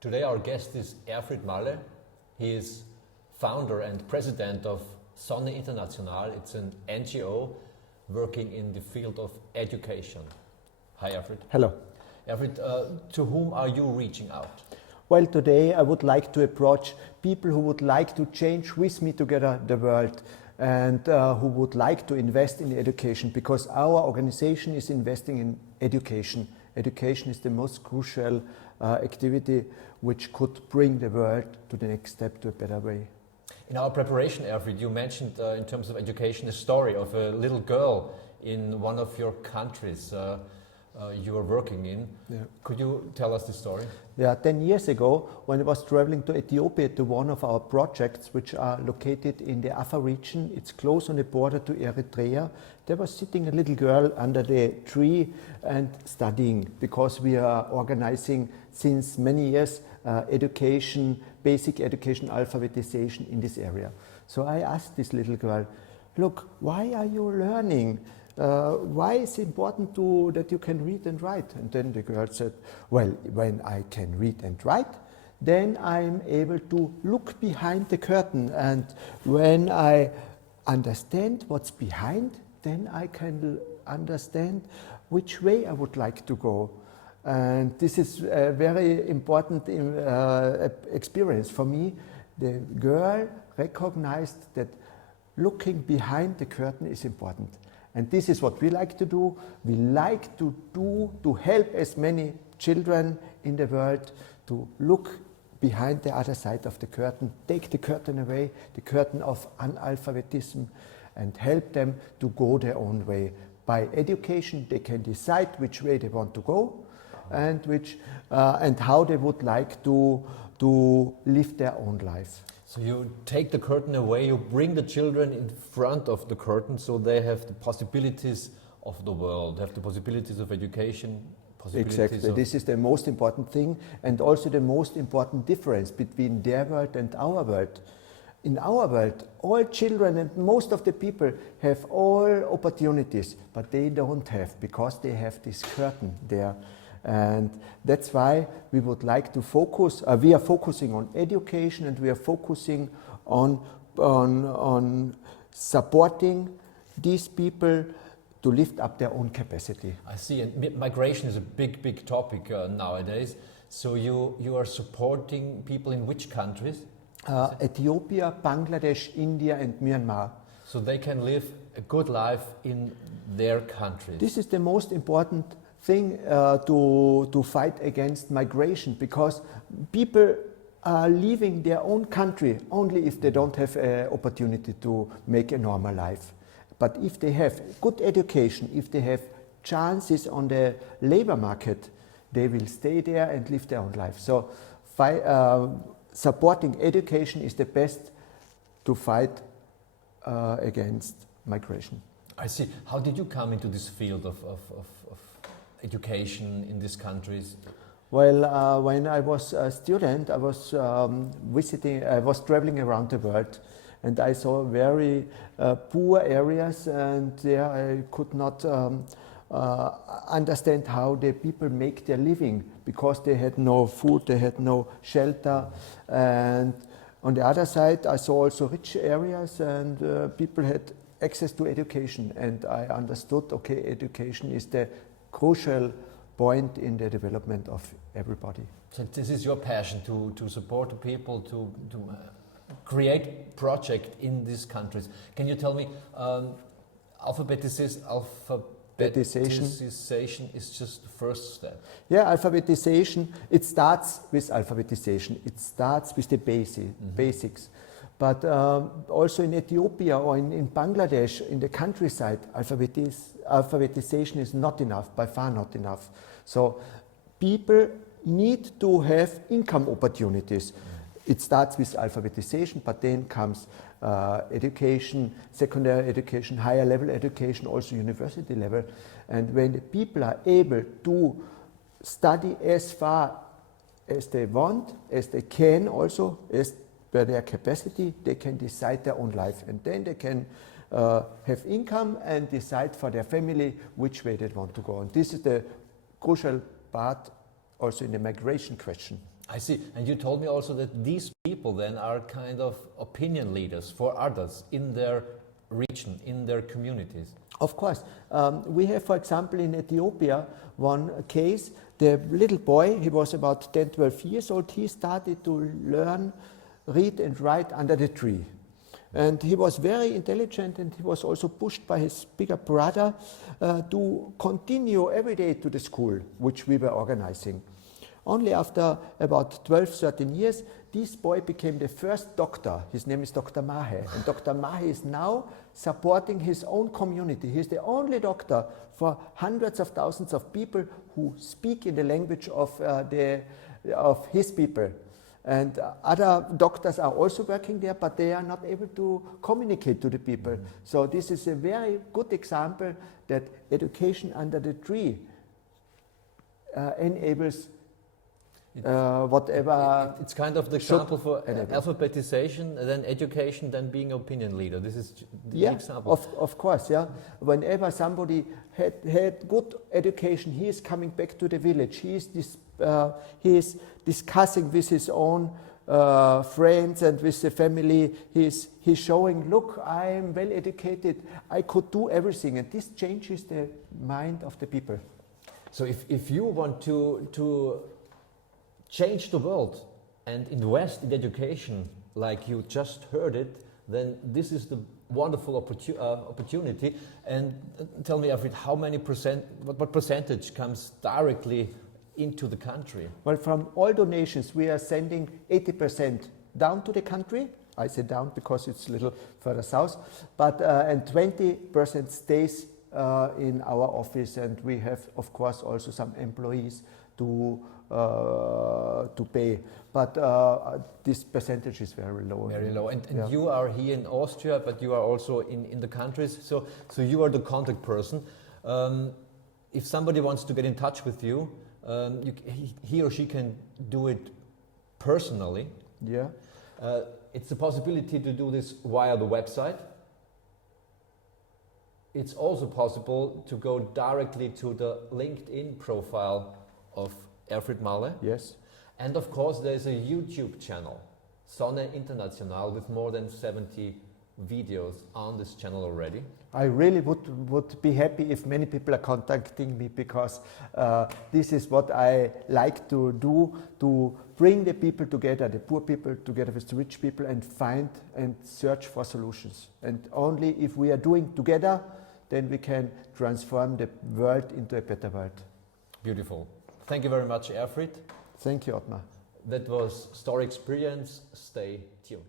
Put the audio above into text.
Today our guest is Erfried Malle. He is founder and president of Sonne International. It's an NGO working in the field of education. Hi Erfried. Hello. Erfried, to whom are you reaching out? Well, today I would like to approach people who would like to change with me together the world and who would like to invest in education, because our organization is investing in education. Education is the most crucial activity which could bring the world to the next step, to a better way. In our preparation, Erfried, you mentioned in terms of education a story of a little girl in one of your countries you are working in. Yeah. Could you tell us the story? Yeah, 10 years ago, when I was traveling to Ethiopia to one of our projects, which are located in the Afar region, it's close on the border to Eritrea, there was sitting a little girl under the tree and studying, because we are organizing since many years education, basic education, alphabetization in this area. So I asked this little girl, look, why are you learning? Why is it important that you can read and write? And then the girl said, well, when I can read and write, then I'm able to look behind the curtain. And when I understand what's behind, then I can understand which way I would like to go. And this is a very important experience for me. The girl recognized that looking behind the curtain is important. And this is what we like to do. We like to help as many children in the world to look behind the other side of the curtain, take the curtain away, the curtain of analphabetism, and help them to go their own way. By education, they can decide which way they want to go and how they would like to live their own life. So you take the curtain away, you bring the children in front of the curtain so they have the possibilities of the world, have the possibilities of education, Exactly, this is the most important thing, and also the most important difference between their world and our world. In our world, all children and most of the people have all opportunities, but they don't have, because they have this curtain there. And that's why we would like to focus, we are focusing on education, and we are focusing on supporting these people to lift up their own capacity. I see, and migration is a big topic nowadays. So you are supporting people in which countries? Ethiopia, Bangladesh, India and Myanmar. So they can live a good life in their countries. This is the most important thing to fight against migration, because people are leaving their own country only if they don't have an opportunity to make a normal life. But if they have good education, if they have chances on the labor market, they will stay there and live their own life. So supporting education is the best to fight against migration. I see. How did you come into this field of education in these countries? Well, when I was a student, I was I was traveling around the world, and I saw very poor areas, and there I could not understand how the people make their living, because they had no food, they had no shelter. And on the other side, I saw also rich areas, and people had access to education, and I understood, okay, education is the crucial point in the development of everybody. So this is your passion, to support the people, to create project in these countries. Can you tell me, alphabetization is just the first step? Yeah, alphabetization, it starts with alphabetization. It starts with the basics. But also in Ethiopia or in Bangladesh, in the countryside, alphabetization is not enough, by far not enough. So people need to have income opportunities. It starts with alphabetization, but then comes education, secondary education, higher level education, also university level. And when the people are able to study as far as they want, as they can also, as per their capacity, they can decide their own life. And then they can have income and decide for their family which way they want to go. And this is the crucial part also in the migration question. I see. And you told me also that these people then are kind of opinion leaders for others in their region, in their communities. Of course. We have, for example, in Ethiopia, one case, the little boy, he was about 10, 12 years old, he started to learn, read and write under the tree. And he was very intelligent, and he was also pushed by his bigger brother to continue every day to the school, which we were organizing. Only after about 12, 13 years, this boy became the first doctor. His name is Dr. Malle. And Dr. Malle is now supporting his own community. He's the only doctor for hundreds of thousands of people who speak in the language of his people. And other doctors are also working there, but they are not able to communicate to the people. So this is a very good example that education under the tree enables whatever. It's kind of the example for alphabetization, then education, then being opinion leader. This is the example. Of course, yeah. Whenever somebody had good education, he is coming back to the village. He is discussing with his own friends and with the family. He's showing, look, I am well educated. I could do everything, and this changes the mind of the people. So if you want to change the world and invest in education, like you just heard it, then this is the wonderful opportunity. And tell me, Erfried, how many what percentage comes directly into the country? Well, from all donations, we are sending 80% down to the country. I say down because it's a little further south, but and 20% stays in our office, and we have, of course, also some employees to pay, but this percentage is very low. Very low. And you are here in Austria, but you are also in the countries. So you are the contact person. If somebody wants to get in touch with you, he or she can do it personally. Yeah. It's a possibility to do this via the website. It's also possible to go directly to the LinkedIn profile of Erfried Malle. Yes. And of course there's a YouTube channel, Sonne International, with more than 70 videos on this channel already. I really would be happy if many people are contacting me, because this is what I like to do, to bring the people together, the poor people together with the rich people, and find and search for solutions. And only if we are doing together, then we can transform the world into a better world. Beautiful. Thank you very much, Erfried. Thank you, Otmar. That was Story Experience. Stay tuned.